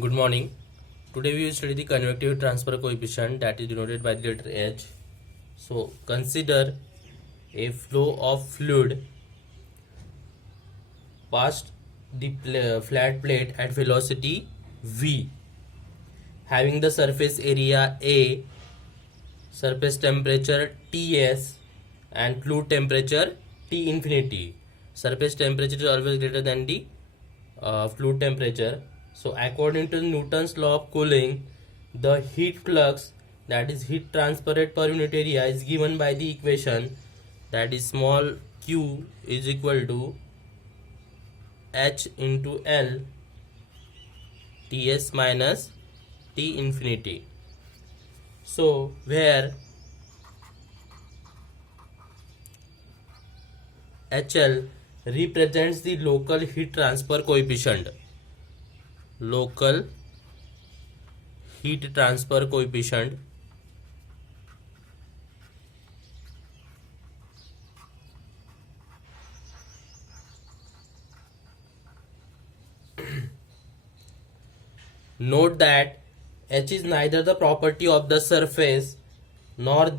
Good morning. Today we will study the convective transfer coefficient that is denoted by the letter H. So consider a flow of fluid past the flat plate at velocity v, having the surface area A, surface temperature Ts, and fluid temperature T infinity. Surface temperature is always greater than the fluid temperature. So according to Newton's law of cooling, the heat flux, that is heat transfer rate per unit area, is given by the equation that is small q is equal to h into L Ts minus T infinity. So where HL represents the local heat transfer coefficient. Local heat transfer coefficient note that H is neither the property of the surface nor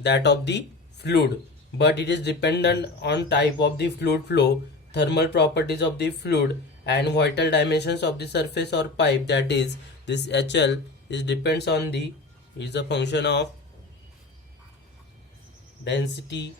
that of the fluid, but it is dependent on type of the fluid flow, thermal properties of the fluid, and vital dimensions of the surface or pipe. That is, this HL is a function of density,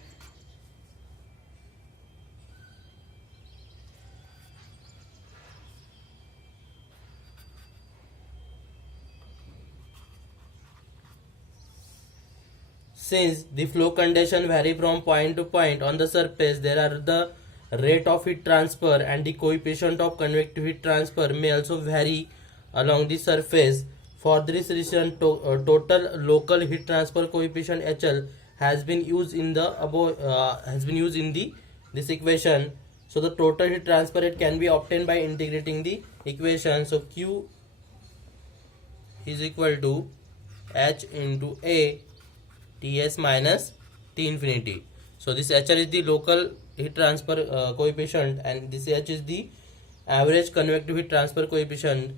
since the flow condition vary from point to point on the surface. There are the rate of heat transfer and the coefficient of convective heat transfer may also vary along the surface. For this reason, total local heat transfer coefficient HL has been used in the this equation. So the total heat transfer rate can be obtained by integrating the equation. So Q is equal to H into A Ts minus T infinity. So this HL is the local heat transfer coefficient, and this H is the average convective heat transfer coefficient.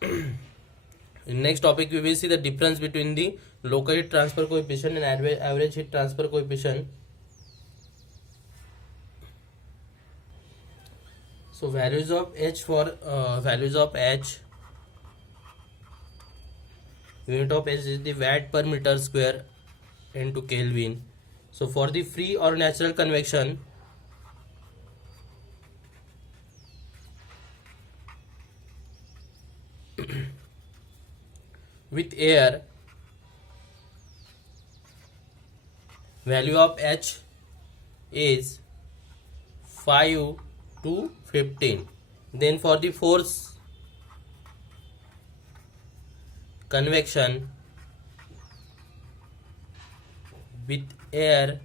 In next topic we will see the difference between the local heat transfer coefficient and average heat transfer coefficient. So values of H, unit of H is the watt per meter square into Kelvin. So for the free or natural convection, with air, value of H is 5 to 15. Then for the force convection with air,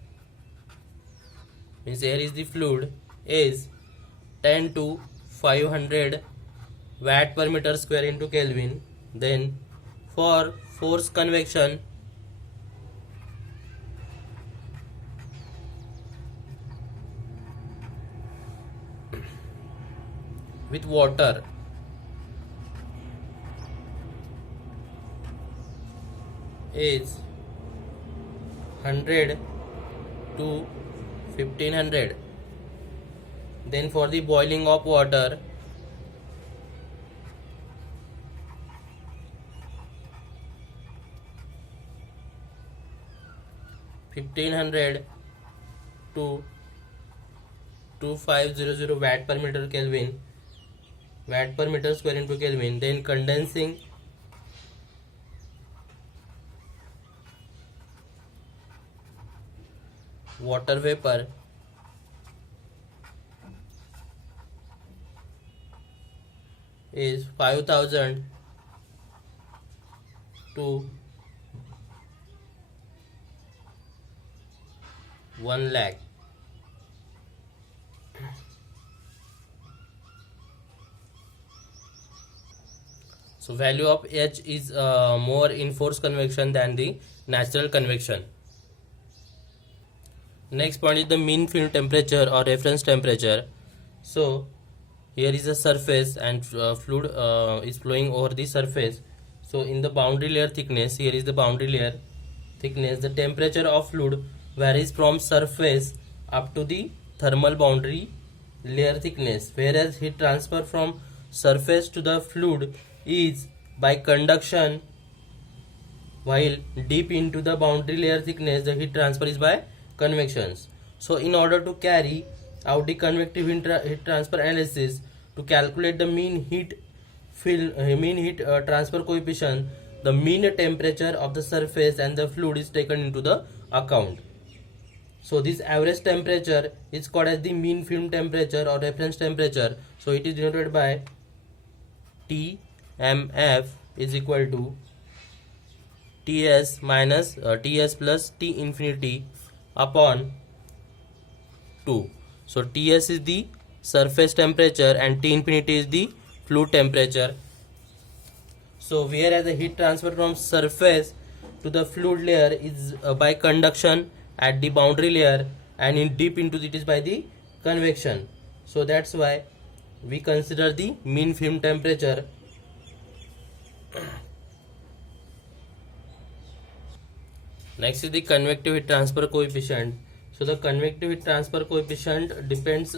means air is the fluid, is 10 to 500 watt per meter square into Kelvin. Then for force convection with water is 100 to 1500. Then for the boiling of water, (1500) to 2500 watt per meter Kelvin, watt per meter square into Kelvin. Then condensing water vapor is 5000 to 1 lakh. So value of H is more in force convection than the natural convection. Next point is the mean film temperature or reference temperature. So here is a surface and fluid is flowing over the surface. So in the boundary layer thickness, here is the boundary layer thickness, the temperature of fluid varies from surface up to the thermal boundary layer thickness, whereas heat transfer from surface to the fluid is by conduction, while deep into the boundary layer thickness the heat transfer is by convection. So in order to carry out the convective heat transfer analysis, to calculate the mean heat transfer coefficient, the mean temperature of the surface and the fluid is taken into the account. So this average temperature is called as the mean film temperature or reference temperature. So it is denoted by TMF is equal to Ts minus Ts plus T infinity upon 2. So Ts is the surface temperature and T infinity is the fluid temperature. So whereas the heat transfer from surface to the fluid layer is by conduction at the boundary layer, and in deep into it is by the convection. So that's why we consider the mean film temperature. Next is the convective heat transfer coefficient. So the convective heat transfer coefficient depends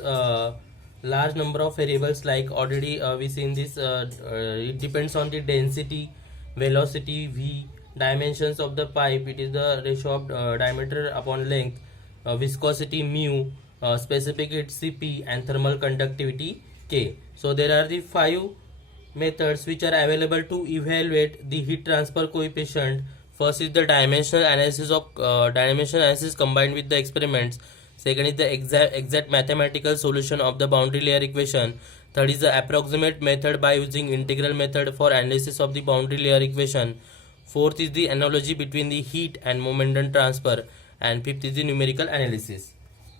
large number of variables, like already we seen this. It depends on the density, velocity, V, dimensions of the pipe, it is the ratio of diameter upon length, viscosity mu, specific heat Cp, and thermal conductivity K. So there are the 5 methods which are available to evaluate the heat transfer coefficient. First is the dimensional analysis combined with the experiments. Second is the exact mathematical solution of the boundary layer equation. Third is the approximate method by using integral method for analysis of the boundary layer equation. Fourth is the analogy between the heat and momentum transfer. And fifth is the numerical analysis.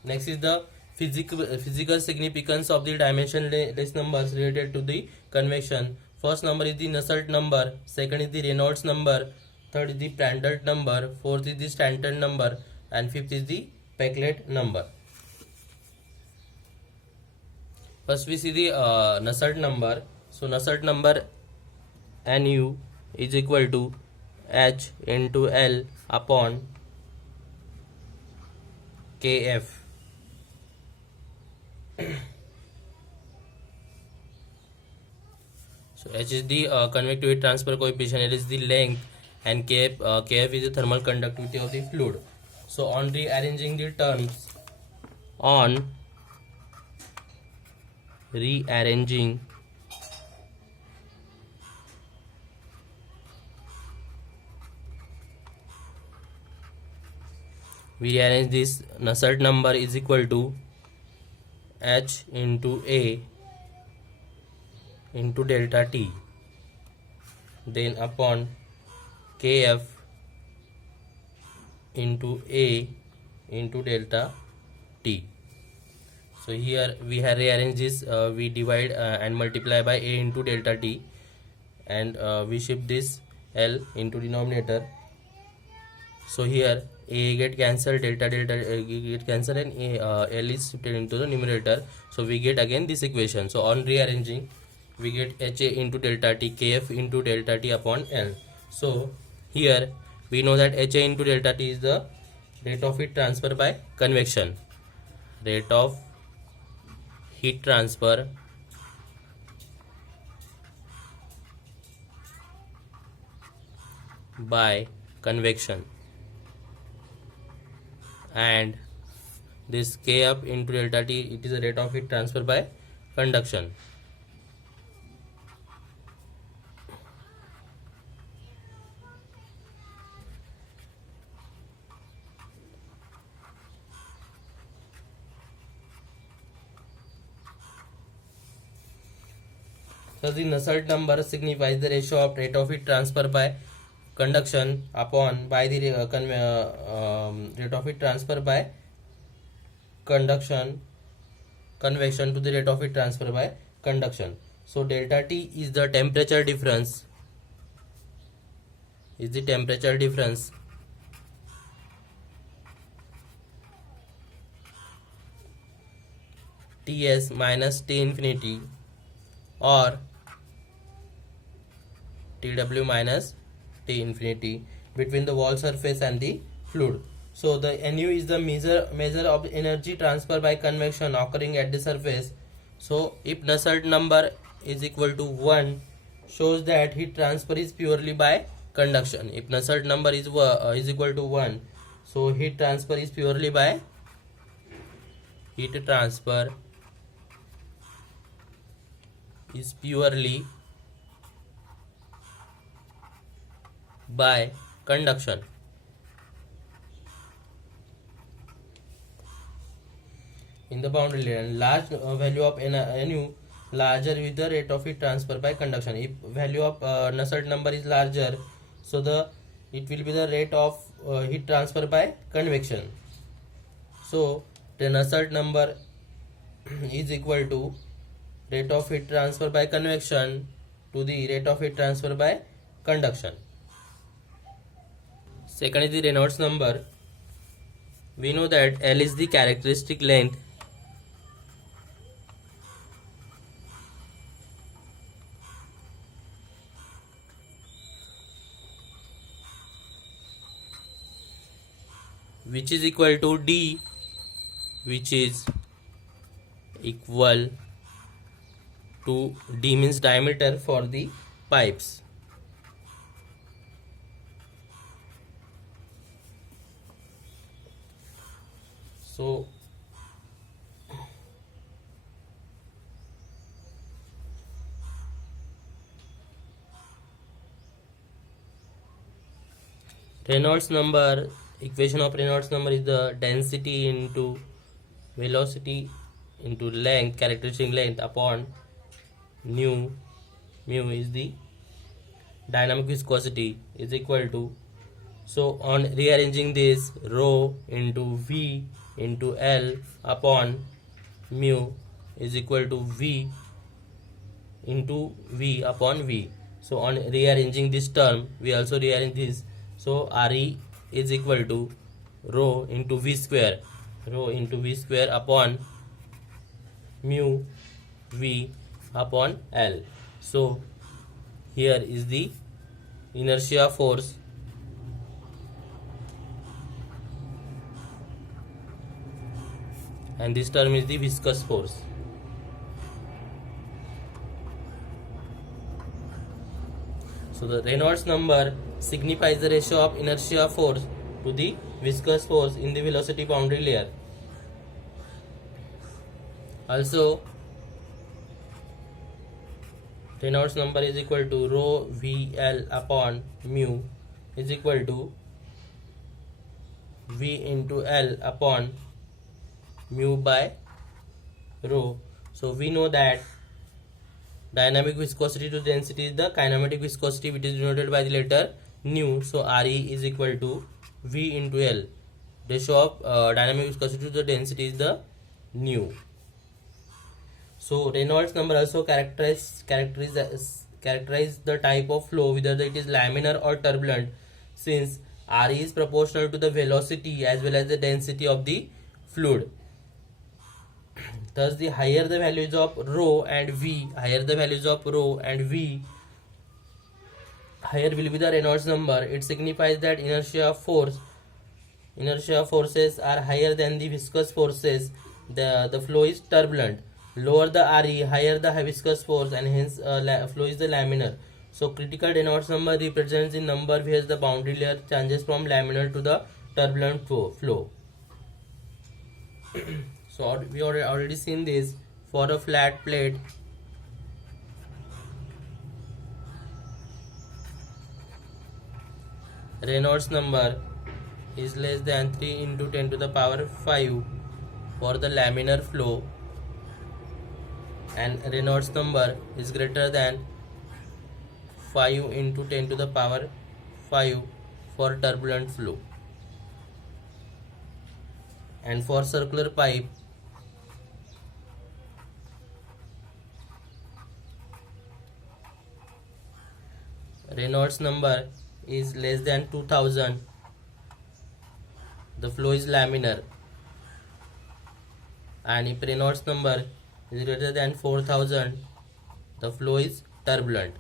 Next is the physical significance of the dimensionless numbers related to the convection. First number is the Nusselt number. Second is the Reynolds number. Third is the Prandtl number. Fourth is the Stanton number. And fifth is the Peclet number. First we see the Nusselt number. So Nusselt number Nu is equal to H into L upon Kf. So H is the convective heat transfer coefficient, it is the length, and Kf is the thermal conductivity of the fluid. So on rearranging the terms, we rearrange this. Nusselt number is equal to H into A into delta T, then upon Kf into A into delta T. So here we have rearranged this, we divide and multiply by A into delta T, and we shift this L into denominator. So here A get cancelled, delta get cancelled, and L is shifted into the numerator. So we get again this equation. So on rearranging, we get HA into delta T, Kf into delta T upon L. So here we know that HA into delta T is the rate of heat transfer by convection. Rate of heat transfer by convection, and this Kf into delta T, it is the rate of heat transfer by conduction. So the Nusselt number signifies the ratio of rate of heat transfer by conduction upon by the rate of heat transfer by convection to the rate of heat transfer by conduction. So delta T is the temperature difference. Ts minus T infinity or Tw minus T infinity between the wall surface and the fluid. So the Nu is the measure of energy transfer by convection occurring at the surface. So if Nusselt number is equal to 1, shows that heat transfer is purely by conduction. If Nusselt number is equal to 1, so heat transfer is purely by conduction. In the boundary layer, large value of Nu larger with the rate of heat transfer by conduction. If value of Nusselt number is larger, so it will be the rate of heat transfer by convection. So the Nusselt number is equal to rate of heat transfer by convection to the rate of heat transfer by conduction. Second is the Reynolds number. We know that L is the characteristic length which is equal to D, which is equal to D means diameter for the pipes. So Reynolds number, equation of Reynolds number is the density into velocity into length, characteristic length upon mu. Mu is the dynamic viscosity is equal to, so on rearranging this, rho into V into L upon mu is equal to V into V upon V. So on rearranging this term, we also rearrange this. So Re is equal to rho into V square upon mu V upon L. So here is the inertia force and this term is the viscous force. So the Reynolds number signifies the ratio of inertia force to the viscous force in the velocity boundary layer. Also, Reynolds number is equal to rho VL upon mu is equal to V into L upon mu by rho. So we know that dynamic viscosity to density is the kinematic viscosity, which is denoted by the letter nu. So Re is equal to V into L. Ratio of dynamic viscosity to the density is the nu. So Reynolds number also characterize the type of flow, whether it is laminar or turbulent, since Re is proportional to the velocity as well as the density of the fluid. Thus, the higher the values of rho and V, higher will be the Reynolds number. It signifies that inertia forces are higher than the viscous forces. The flow is turbulent. Lower the Re, higher the viscous force, and hence flow is the laminar. So critical Reynolds number represents the number where the boundary layer changes from laminar to the turbulent flow. So we already seen this for a flat plate. Reynolds number is less than 3 into 10 to the power 5 for the laminar flow, and Reynolds number is greater than 5 into 10 to the power 5 for turbulent flow. And for circular pipe, Reynolds number is less than 2000, the flow is laminar, and if Reynolds number is greater than 4000, the flow is turbulent.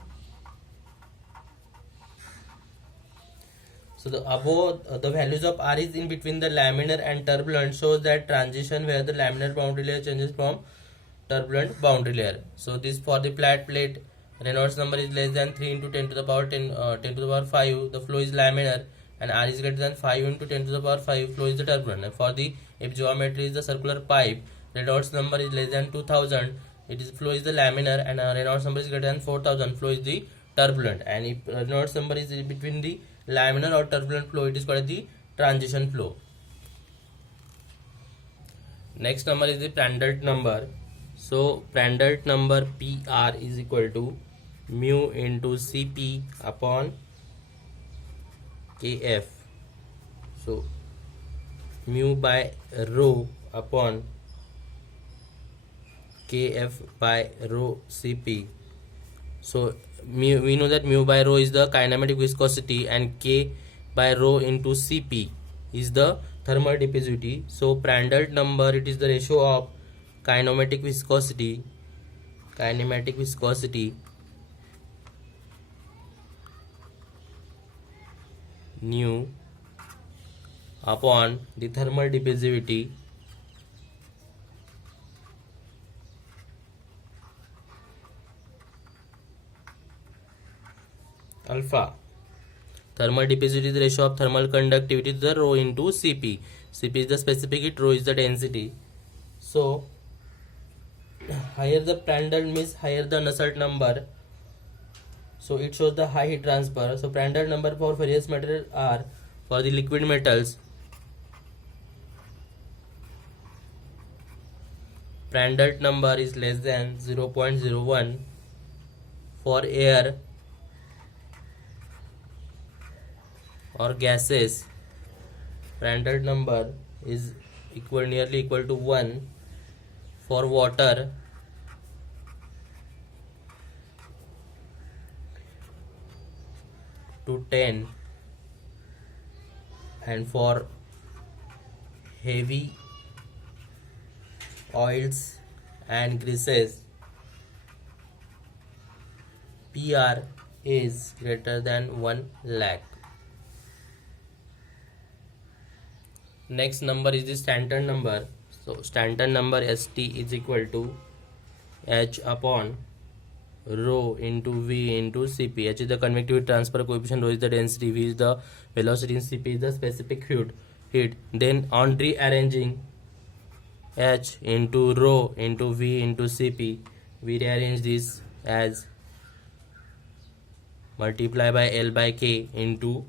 So the above the values of R is in between the laminar and turbulent shows that transition where the laminar boundary layer changes from turbulent boundary layer. So this for the flat plate, Reynolds number is less than 3 into 10 to the power 10 to the power 5, the flow is laminar, and R is greater than 5 into 10 to the power 5, flow is the turbulent. And for the if geometry is the circular pipe, Reynolds number is less than 2000, it is flow is the laminar, and Reynolds number is greater than 4000, flow is the turbulent. And if Reynolds number is between the laminar or turbulent flow, it is called the transition flow. Next number is the Prandtl number. So Prandtl number PR is equal to mu into Cp upon Kf. So mu by rho upon Kf by rho Cp. So we know that mu by rho is the kinematic viscosity and K by rho into Cp is the thermal diffusivity. So Prandtl number, it is the ratio of kinematic viscosity nu upon the thermal diffusivity alpha. Thermal diffusivity is the ratio of thermal conductivity to the rho into Cp. Cp is the specific heat, rho is the density. So higher the Prandtl means higher the Nusselt number. So it shows the high heat transfer. So Prandtl number for various materials are, for the liquid metals, Prandtl number is less than 0.01. For air or gases, Prandtl number is nearly equal to 1. For water, to 10. And for heavy oils and greases, PR is greater than 1 lakh. Next number is the Stanton number. So Stanton number St is equal to H upon rho into V into Cp. H is the convective transfer coefficient, rho is the density, V is the velocity, and Cp is the specific heat. Then on rearranging H into rho into V into Cp, we rearrange this as multiply by L by K into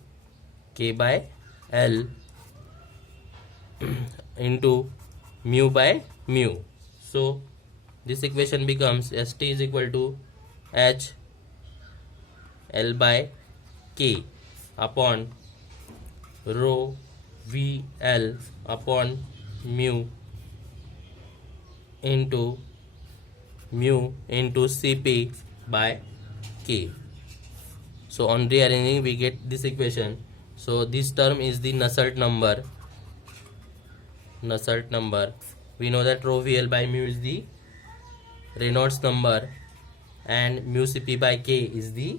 K by L into mu by mu. So this equation becomes St is equal to H L by K upon rho V L upon mu into Cp by K. So on rearranging we get this equation. So this term is the Nusselt number. We know that rho VL by mu is the Reynolds number and mu Cp by K is the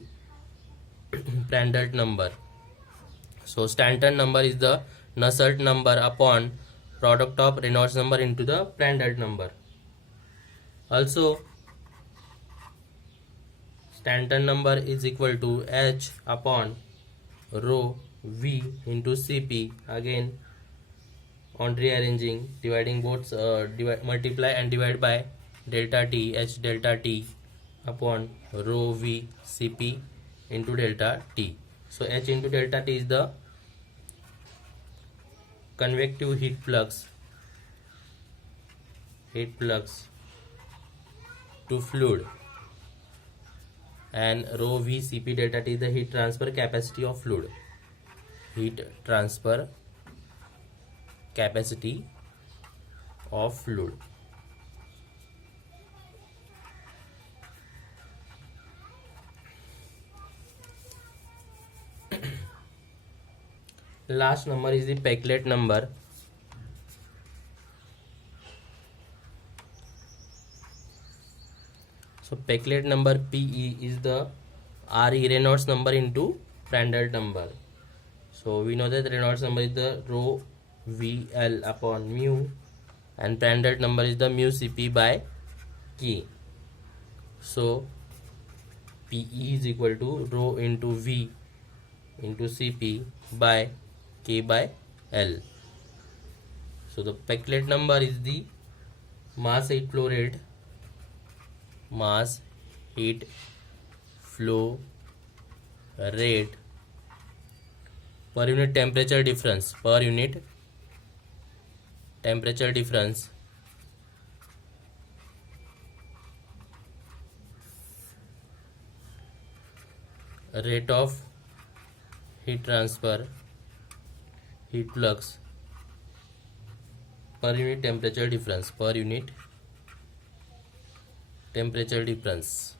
Prandtl number. So Stanton number is the Nusselt number upon product of Reynolds number into the Prandtl number. Also Stanton number is equal to H upon rho V into Cp. Again on rearranging, dividing both multiply and divide by delta T, H delta T upon rho V Cp into delta T. So H into delta T is the convective heat flux to fluid, and rho V Cp delta T is the heat transfer capacity of fluid. Last number is the Peclet number. So Peclet number PE is the RE, Reynolds number into Prandtl number. So we know that Reynolds number is the rho VL upon mu, and Prandtl number is the mu Cp by K. So PE is equal to rho into V into Cp by K by L. So the Peclet number is the mass heat flow rate, mass heat flow rate per unit temperature difference, per unit temperature difference rate of heat transfer, heat flux per unit temperature difference, per unit temperature difference.